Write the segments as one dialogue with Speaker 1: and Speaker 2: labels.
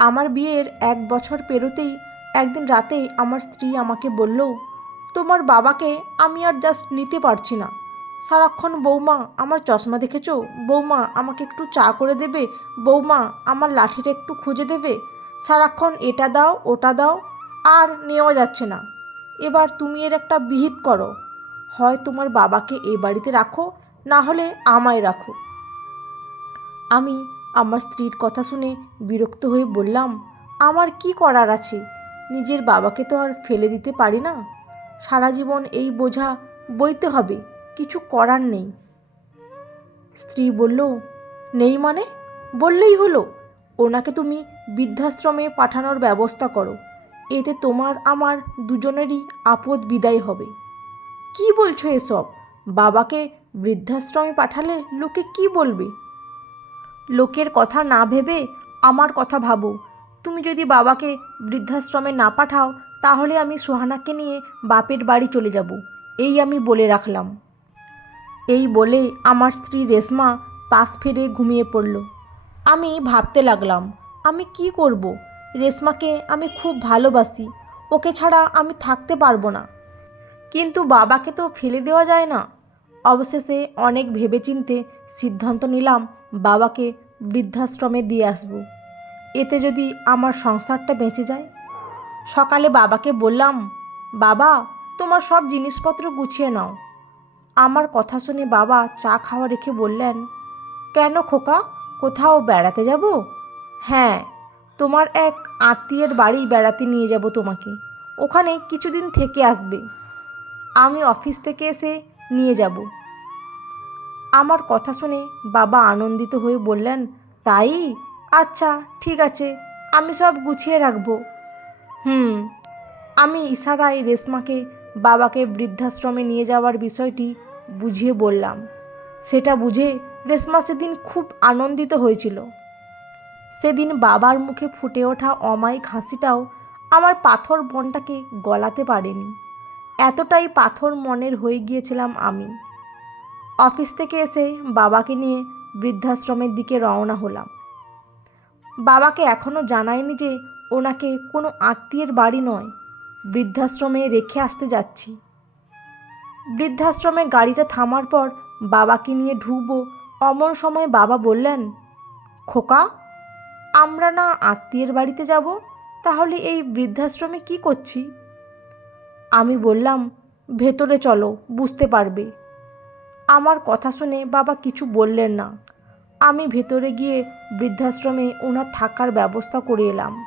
Speaker 1: আমার বিয়ের এক বছর পেরোতেই একদিন রাতে আমার স্ত্রী আমাকে বলল, তোমার বাবাকে আমি আর জাস্ট নিতে পারছি না। সারাক্ষণ বৌমা, আমার চশমা দেখেছ? বৌমা, আমাকে একটু চা করে দেবে? বৌমা, আমার লাঠিটা একটু খুঁজে দেবে? সারাক্ষণ এটা দাও, ওটা দাও, আর নেওয়া যাচ্ছে না। এবার তুমি এর একটা বিহিত করো। হয় তোমার বাবাকে এ বাড়িতে রাখো, না হলে আমায় রাখো। আমি আমার স্ত্রীর কথা শুনে বিরক্ত হয়ে বললাম, আমার কি করার আছে? নিজের বাবাকে তো আর ফেলে দিতে পারি না। সারা জীবন এই বোঝা বইতে হবে, কিছু করার নেই। স্ত্রী বলল, নেই মানে? বললেই হলো। ওনাকে তুমি বৃদ্ধাশ্রমে পাঠানোর ব্যবস্থা করো। এতে তোমার, আমার দুজনেরই আপদ বিদায় হবে। কি বলছো এসব? বাবাকে বৃদ্ধাশ্রমে পাঠালে লোকে কি বলবে? লোকের কথা না ভেবে আমার কথা ভাবো। তুমি যদি বাবাকে বৃদ্ধাশ্রমে না পাঠাও, তাহলে আমি সোহানাকে নিয়ে বাপের বাড়ি চলে যাব। এই আমি বলে রাখলাম। এই বলে আমার স্ত্রী রেশমা পাশ ফিরে ঘুমিয়ে পড়ল। আমি ভাবতে লাগলাম, আমি কি করব? রেশমাকে আমি খুব ভালোবাসি, ওকে ছাড়া আমি থাকতে পারব না। কিন্তু বাবাকে তো ফেলে দেওয়া যায় না। অবশেষে অনেক ভেবেচিন্তে সিদ্ধান্ত নিলাম বাবাকে বৃদ্ধাশ্রমে দিয়ে আসব। এতে যদি আমার সংসারটা বেঁচে যায়। সকালে বাবাকে বললাম, বাবা, তোমার সব জিনিসপত্র গুছিয়ে নাও। আমার কথা শুনে বাবা চা খাওয়া রেখে বললেন, কেন খোকা, কোথাও বেড়াতে যাব? হ্যাঁ তোমার এক আত্মীয়ের বাড়ি বেড়াতে নিয়ে যাব তোমাকে। ওখানে কিছুদিন থেকে আসবে। আমি অফিস থেকে এসে নিয়ে যাব। আমার কথা শুনে বাবা আনন্দিত হয়ে বললেন, তাই? আচ্ছা ঠিক আছে, আমি সব গুছিয়ে রাখব। হুম, আমি ইশারায় রেশমাকে বাবাকে বৃদ্ধাশ্রমে নিয়ে যাওয়ার বিষয়টি বুঝিয়ে বললাম। সেটা বুঝে রেশমা সেদিন খুব আনন্দিত হয়েছিল। সেদিন বাবার মুখে ফুটে ওঠা অমায়িক হাসিটাও আমার পাথর মনটাকে গলাতে পারেনি। এতটাই পাথর মনের হয়ে গিয়েছিলাম আমি। অফিস থেকে এসে বাবাকে নিয়ে বৃদ্ধাশ্রমের দিকে রওনা হলাম। বাবাকে এখনও জানায়নি যে ওনাকে কোনো আত্মীয়ের বাড়ি নয়, বৃদ্ধাশ্রমে রেখে আসতে যাচ্ছি। বৃদ্ধাশ্রমে গাড়িটা থামার পর বাবাকে নিয়ে ঢুকবো, অমন সময় বাবা বললেন, খোকা, আমরা না আত্মীয়ের বাড়িতে যাব, তাহলে এই বৃদ্ধাশ্রমে কি করছি? আমি বললাম, ভেতরে চলো, বুঝতে পারবে। আমার কথা শুনে বাবা কিছু বললেন না। আমি ভেতরে গিয়ে বৃদ্ধাশ্রমে ওনার থাকার ব্যবস্থা করে এলাম।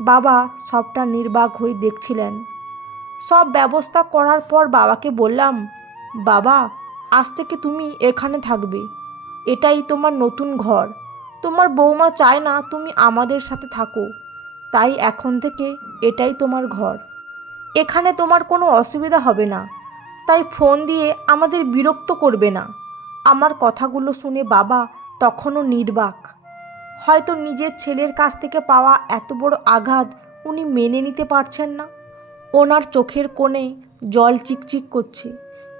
Speaker 1: বাবা সবটা নির্বাক হয়ে দেখছিলেন। সব ব্যবস্থা করার পর বাবাকে বললাম, বাবা, আজ থেকে তুমি এখানে থাকবে। এটাই তোমার নতুন ঘর। তোমার বৌমা চায় না তুমি আমাদের সাথে থাকো। তাই এখন থেকে এটাই তোমার ঘর। এখানে তোমার কোনো অসুবিধা হবে না। তাই ফোন দিয়ে আমাদের বিরক্ত করবে না। আমার কথাগুলো শুনে বাবা তখনও নির্বাক। হয়তো নিজের ছেলের কাছ থেকে পাওয়া এত বড় আঘাত উনি মেনে নিতে পারছেন না। ওনার চোখের কোণে জল চিকচিক করছে।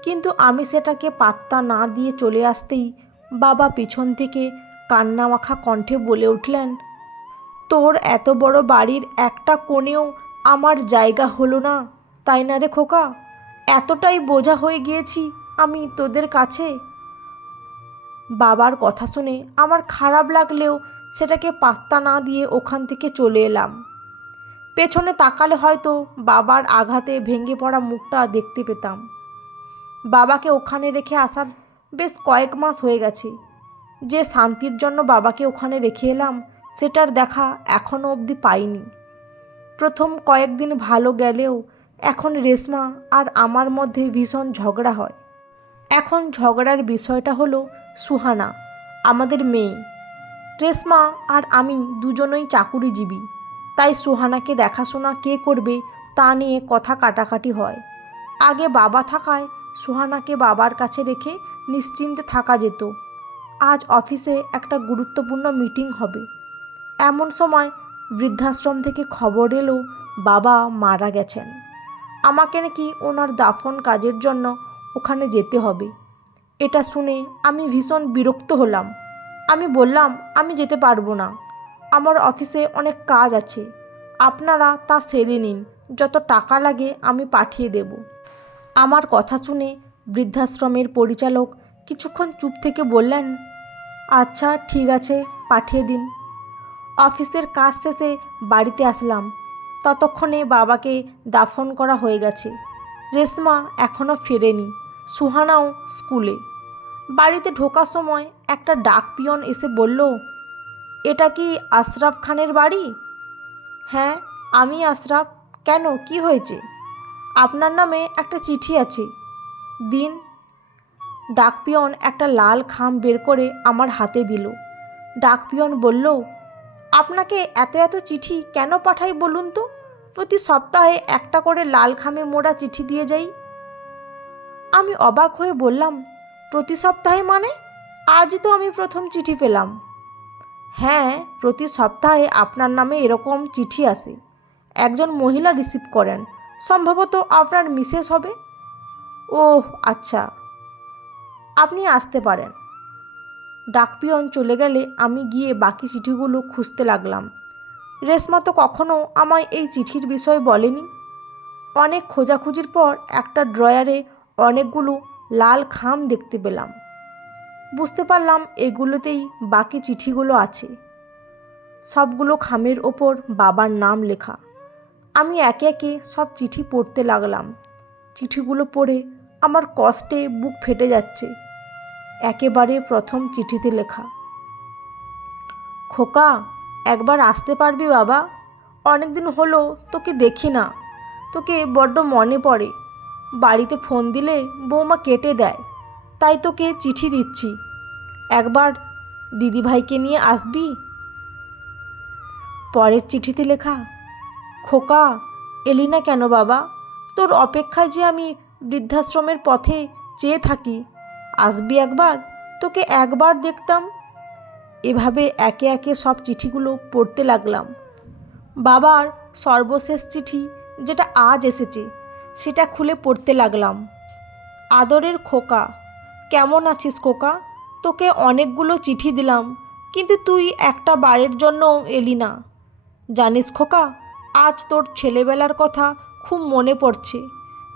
Speaker 1: কিন্তু আমি সেটাকে পাত্তা না দিয়ে চলে আসতেই বাবা পিছন থেকে কান্না মাখা কণ্ঠে বলে উঠলেন, তোর এত বড় বাড়ির একটা কোণেও আমার জায়গা হলো না, তাই না রে খোকা? এতটাই বোঝা হয়ে গিয়েছি আমি তোদের কাছে। বাবার কথা শুনে আমার খারাপ লাগলেও সেটাকে পাত্তা না দিয়ে ওখান থেকে চলে এলাম। পেছনে তাকালে হয়তো বাবার আঘাতে ভেঙে পড়া মুখটা দেখতে পেতাম। বাবাকে ওখানে রেখে আসার বেশ কয়েক মাস হয়ে গেছে। যে শান্তির জন্য বাবাকে ওখানে রেখে এলাম, সেটার দেখা এখনও অবধি পাইনি। প্রথম কয়েকদিন ভালো গেলেও এখন রেশমা আর আমার মধ্যে ভীষণ ঝগড়া হয়। এখন ঝগড়ার বিষয়টা হলো সুহানা, আমাদের মেয়ে। রেশমা আর আমি দুজনেই চাকুরিজীবী, তাই সুহানাকে দেখাশোনা কে করবে তা নিয়ে কথা কাটাকাটি হয়। আগে বাবা থাকায় সুহানাকে বাবার কাছে রেখে নিশ্চিন্তে থাকা যেত। আজ অফিসে একটা গুরুত্বপূর্ণ মিটিং হবে। এমন সময় বৃদ্ধাশ্রম থেকে খবর এলো বাবা মারা গেছেন। আমাকে নাকি ওনার দাফন কাজের জন্য ওখানে যেতে হবে। এটা শুনে আমি ভীষণ বিরক্ত হলাম। আমি বললাম, আমি যেতে পারব না। আমার অফিসে অনেক কাজ আছে। আপনারা তা সেরে নিন। যত টাকা লাগে আমি পাঠিয়ে দেব আমার কথা শুনে বৃদ্ধাশ্রমের পরিচালক কিছুক্ষণ চুপ থেকে বললেন আচ্ছা ঠিক আছে, পাঠিয়ে দিন। অফিসের কাজ শেষে বাড়িতে আসলাম। ততক্ষণে বাবাকে দাফন করা হয়ে গেছে। রেশমা এখনও ফেরেনি। সুহানাও স্কুলে। বাড়িতে ঢোকার সময় একটা ডাক পিয়ন এসে বলল, এটা কি আশরাফ খানের বাড়ি? হ্যাঁ আমি আশরাফ। কেন? কি হয়েছে? আপনার নামে একটা চিঠি আছে। দিন। ডাকপিয়ন একটা লাল খাম বের করে আমার হাতে দিল। ডাকপিয়ন বলল, আপনাকে এত এত চিঠি কেন পাঠাই বলুন তো? প্রতি সপ্তাহে একটা করে লাল খামে মোড়া চিঠি দিয়ে যাই। আমি অবাক হয়ে বললাম, প্রতি সপ্তাহে মানে? আজ তো আমি প্রথম চিঠি পেলাম। হ্যাঁ প্রতি সপ্তাহে আপনার নামে এরকম চিঠি আসে। একজন মহিলা রিসিভ করেন। সম্ভবত আপনার মিসেস হবে? ওহ আচ্ছা। আপনি আসতে পারেন। ডাকপিয়ন চলে গেলে আমি গিয়ে বাকি চিঠিগুলো খুঁজতে লাগলাম। রেশমা তো কখনো আমায় এই চিঠির বিষয়ে বলেনি। অনেক খোঁজাখুঁজির পর একটা ড্রয়ারে অনেকগুলো লাল খাম দেখতে পেলাম। বুঝতে পারলাম এগুলোতেই বাকি চিঠিগুলো আছে। সবগুলো খামের ওপর বাবার নাম লেখা। আমি একে একে সব চিঠি পড়তে লাগলাম। চিঠিগুলো পড়ে আমার কষ্টে বুক ফেটে যাচ্ছে। একেবারে প্রথম চিঠিতে লেখা, খোকা একবার আসতে পারবি বাবা? অনেক দিন হলো তোকে দেখি না। তোকে বড্ড মনে পড়ে। বাড়িতে ফোন দিলে বৌমা কেটে দেয়। তাই তোকে চিঠি দিচ্ছি। একবার দিদিভাইকে নিয়ে আসবি? পরের চিঠিতে লেখা, খোকা, এলি না কেন বাবা? তোর অপেক্ষায় যে আমি বৃদ্ধাশ্রমের পথে চেয়ে থাকি। আসবি একবার? তোকে একবার দেখতাম এভাবে একে একে সব চিঠিগুলো পড়তে লাগলাম। বাবার সর্বশেষ চিঠি যেটা আজ এসেছে, সেটা খুলে পড়তে লাগলাম। আদরের খোকা, কেমন আছিস খোকা? তোকে অনেকগুলো চিঠি দিলাম, কিন্তু তুই একটা বারের জন্য এলি না। জানিস খোকা, আজ তোর ছেলেবেলার কথা খুব মনে পড়ছে।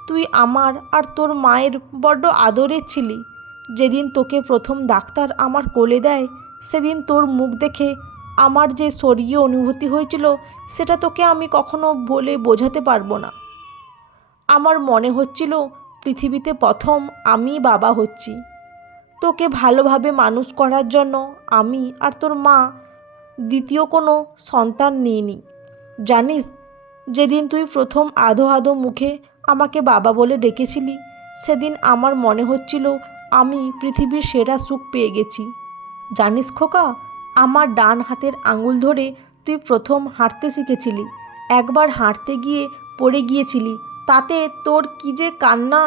Speaker 1: তুই আমার আর তোর মায়ের বড্ড আদরের ছিলি। যেদিন তোকে প্রথম ডাক্তার আমার কোলে দেয় সেদিন তোর মুখ দেখে আমার যে স্বর্গীয় অনুভূতি হয়েছিল, সেটা তোকে আমি কখনো বলে বোঝাতে পারব না। আমার মনে হচ্ছিল পৃথিবীতে প্রথম আমি বাবা হচ্ছি। তোকে ভালোভাবে মানুষ করার জন্য আমি আর তোর মা দ্বিতীয় কোনো সন্তান নিইনি। জানিস, যেদিন তুই প্রথম আধো আধো মুখে আমাকে বাবা বলে ডেকেছিলি, সেদিন আমার মনে হচ্ছিল আমি পৃথিবীর সেরা সুখ পেয়ে গেছি। জানিস খোকা, আমার ডান হাতের আঙুল ধরে তুই প্রথম হাঁটতে শিখেছিলি, একবার হাঁটতে গিয়ে পড়ে গিয়েছিলি, তাতে তোর কি যে কান্না?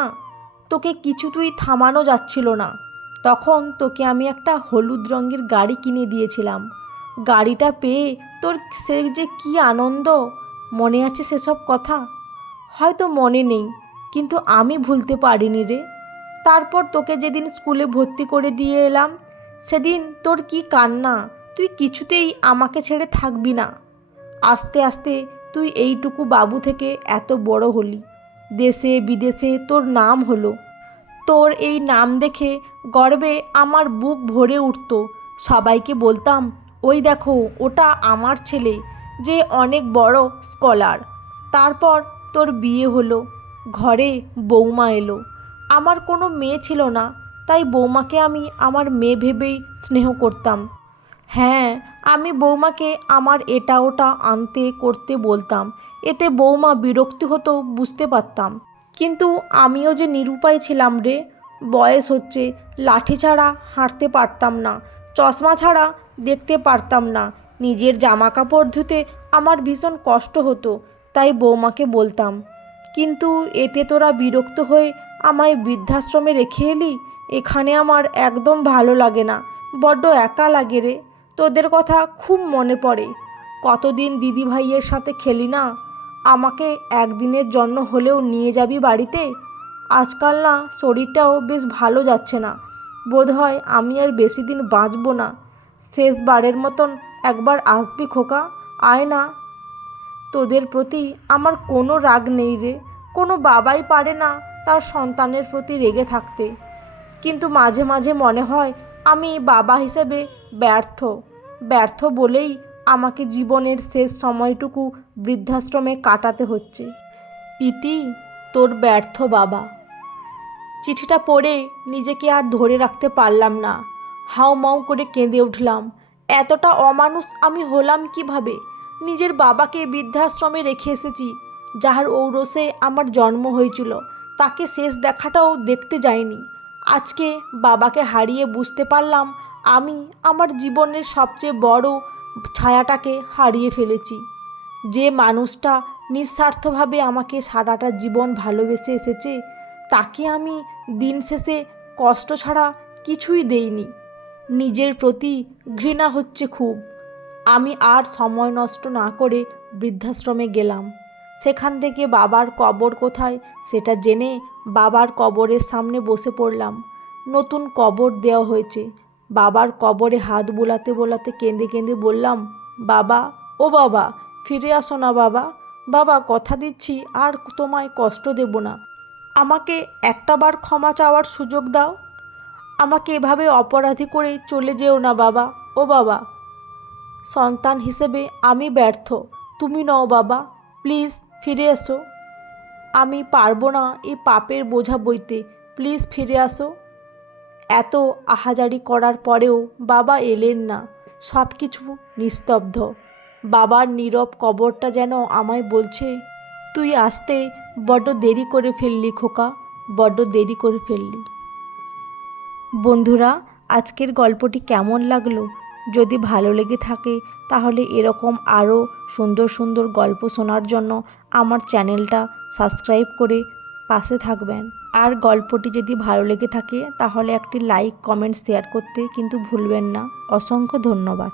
Speaker 1: তোকে কিছুতেই থামানো যাচ্ছিল না। তখন তোকে আমি একটা হলুদ রঙের গাড়ি কিনে দিয়েছিলাম। গাড়িটা পেয়ে তোর সে যে কি আনন্দ? মনে আছে সেসব কথা? হয়তো মনে নেই, কিন্তু আমি ভুলতে পারিনি রে। তারপর তোকে যেদিন স্কুলে ভর্তি করে দিয়ে এলাম সেদিন তোর কি কান্না? তুই কিছুতেই আমাকে ছেড়ে থাকবি না। আস্তে আস্তে তুই এইটুকু বাবু থেকে এত বড় হলি। দেশে বিদেশে তোর নাম হলো। তোর এই নাম দেখে গর্বে আমার বুক ভরে উঠত। সবাইকে বলতাম, ওই দেখো, ওটা আমার ছেলে, যে অনেক বড় স্কলার। তারপর তোর বিয়ে হলো, ঘরে বৌমা এলো। আমার কোনো মেয়ে ছিল না তাই বৌমাকে আমি আমার মেয়ে ভেবেই স্নেহ করতাম। হ্যাঁ আমি বৌমাকে আমার এটা ওটা আনতে করতে বলতাম। এতে বৌমা বিরক্তি হতো বুঝতে পারতাম। কিন্তু আমিও যে নিরুপায় ছিলাম রে, বয়স হচ্ছে, লাঠি ছাড়া হাঁটতে পারতাম না, চশমা ছাড়া দেখতে পারতাম না, নিজের জামা কাপড় ধুতে আমার ভীষণ কষ্ট হতো, তাই বৌমাকে বলতাম, কিন্তু এতে তোরা বিরক্ত হয়ে আমায় বৃদ্ধাশ্রমে রেখে এলি? এখানে আমার একদম ভালো লাগে না। বড্ড একা লাগে রে। তোদের কথা খুব মনে পড়ে। কতদিন দিদি ভাইয়ের সাথে খেলি না? আমাকে একদিনের জন্য হলেও নিয়ে যাবি বাড়িতে? আজকাল না শরীরটাও বেশ ভালো যাচ্ছে না। বোধহয় আমি আর বেশি দিন বাঁচবো না। শেষবারের মতন একবার আসবি খোকা, আয় না। তোদের প্রতি আমার কোনো রাগ নেই রে। কোনো বাবাই পারে না তার সন্তানের প্রতি রেগে থাকতে। কিন্তু মাঝে মাঝে মনে হয় আমি বাবা হিসেবে ব্যর্থ। ব্যর্থ বলেই আমাকে জীবনের শেষ সময়টুকু বৃদ্ধাশ্রমে কাটাতে হচ্ছে। ইতি, তোর ব্যর্থ বাবা। চিঠিটা পড়ে নিজেকে আর ধরে রাখতে পারলাম না। হাউমাউ করে কেঁদে উঠলাম। এতটা অমানুষ আমি হলাম কীভাবে? নিজের বাবাকে বৃদ্ধাশ্রমে রেখে এসেছি, যাহার ঔরসে আমার জন্ম হয়েছিল। তাকে শেষ দেখাটাও দেখতে যায়নি আজকে বাবাকে হারিয়ে বুঝতে পারলাম আমি আমার জীবনের সবচেয়ে বড় ছায়াটাকে হারিয়ে ফেলেছি। যে মানুষটা নিঃস্বার্থভাবে আমাকে সারাটা জীবন ভালোবেসে এসেছে, তাকে আমি দিন শেষে কষ্ট ছাড়া কিছুই দেইনি। নিজের প্রতি ঘৃণা হচ্ছে খুব। আমি আর সময় নষ্ট না করে বৃদ্ধাশ্রমে গেলাম। সেখান থেকে বাবার কবর কোথায় সেটা জেনে বাবার কবরের সামনে বসে পড়লাম। নতুন কবর দেওয়া হয়েছে। বাবার কবরে হাত বোলাতে বোলাতে কেঁদে কেঁদে বললাম, বাবা, ও বাবা, ফিরে আসো না বাবা। বাবা, কথা দিচ্ছি, আর তোমায় কষ্ট দেব না। আমাকে একটাবার ক্ষমা চাওয়ার সুযোগ দাও। আমাকে এভাবে অপরাধী করে চলে যেও না বাবা। ও বাবা, সন্তান হিসেবে আমি ব্যর্থ। তুমি নও বাবা, প্লিজ ফিরে এসো। আমি পারব না এই পাপের বোঝা বইতে। প্লিজ ফিরে আসো। এত আহাজারি করার পরেও বাবা এলেন না। সব কিছু নিস্তব্ধ। বাবার নীরব কবরটা যেন আমায় বলছে, তুই আসতে বড্ড দেরি করে ফেললি খোকা, বড্ড দেরি করে ফেললি। বন্ধুরা, আজকের গল্পটি কেমন লাগল? যদি ভালো লেগে থাকে, তাহলে এরকম আরও সুন্দর সুন্দর গল্প শোনার জন্য আমার চ্যানেলটা সাবস্ক্রাইব করে পাশে থাকবেন। আর গল্পটি যদি ভালো লেগে থাকে, তাহলে একটি লাইক, কমেন্ট, শেয়ার করতে কিন্তু ভুলবেন না। অসংখ্য ধন্যবাদ।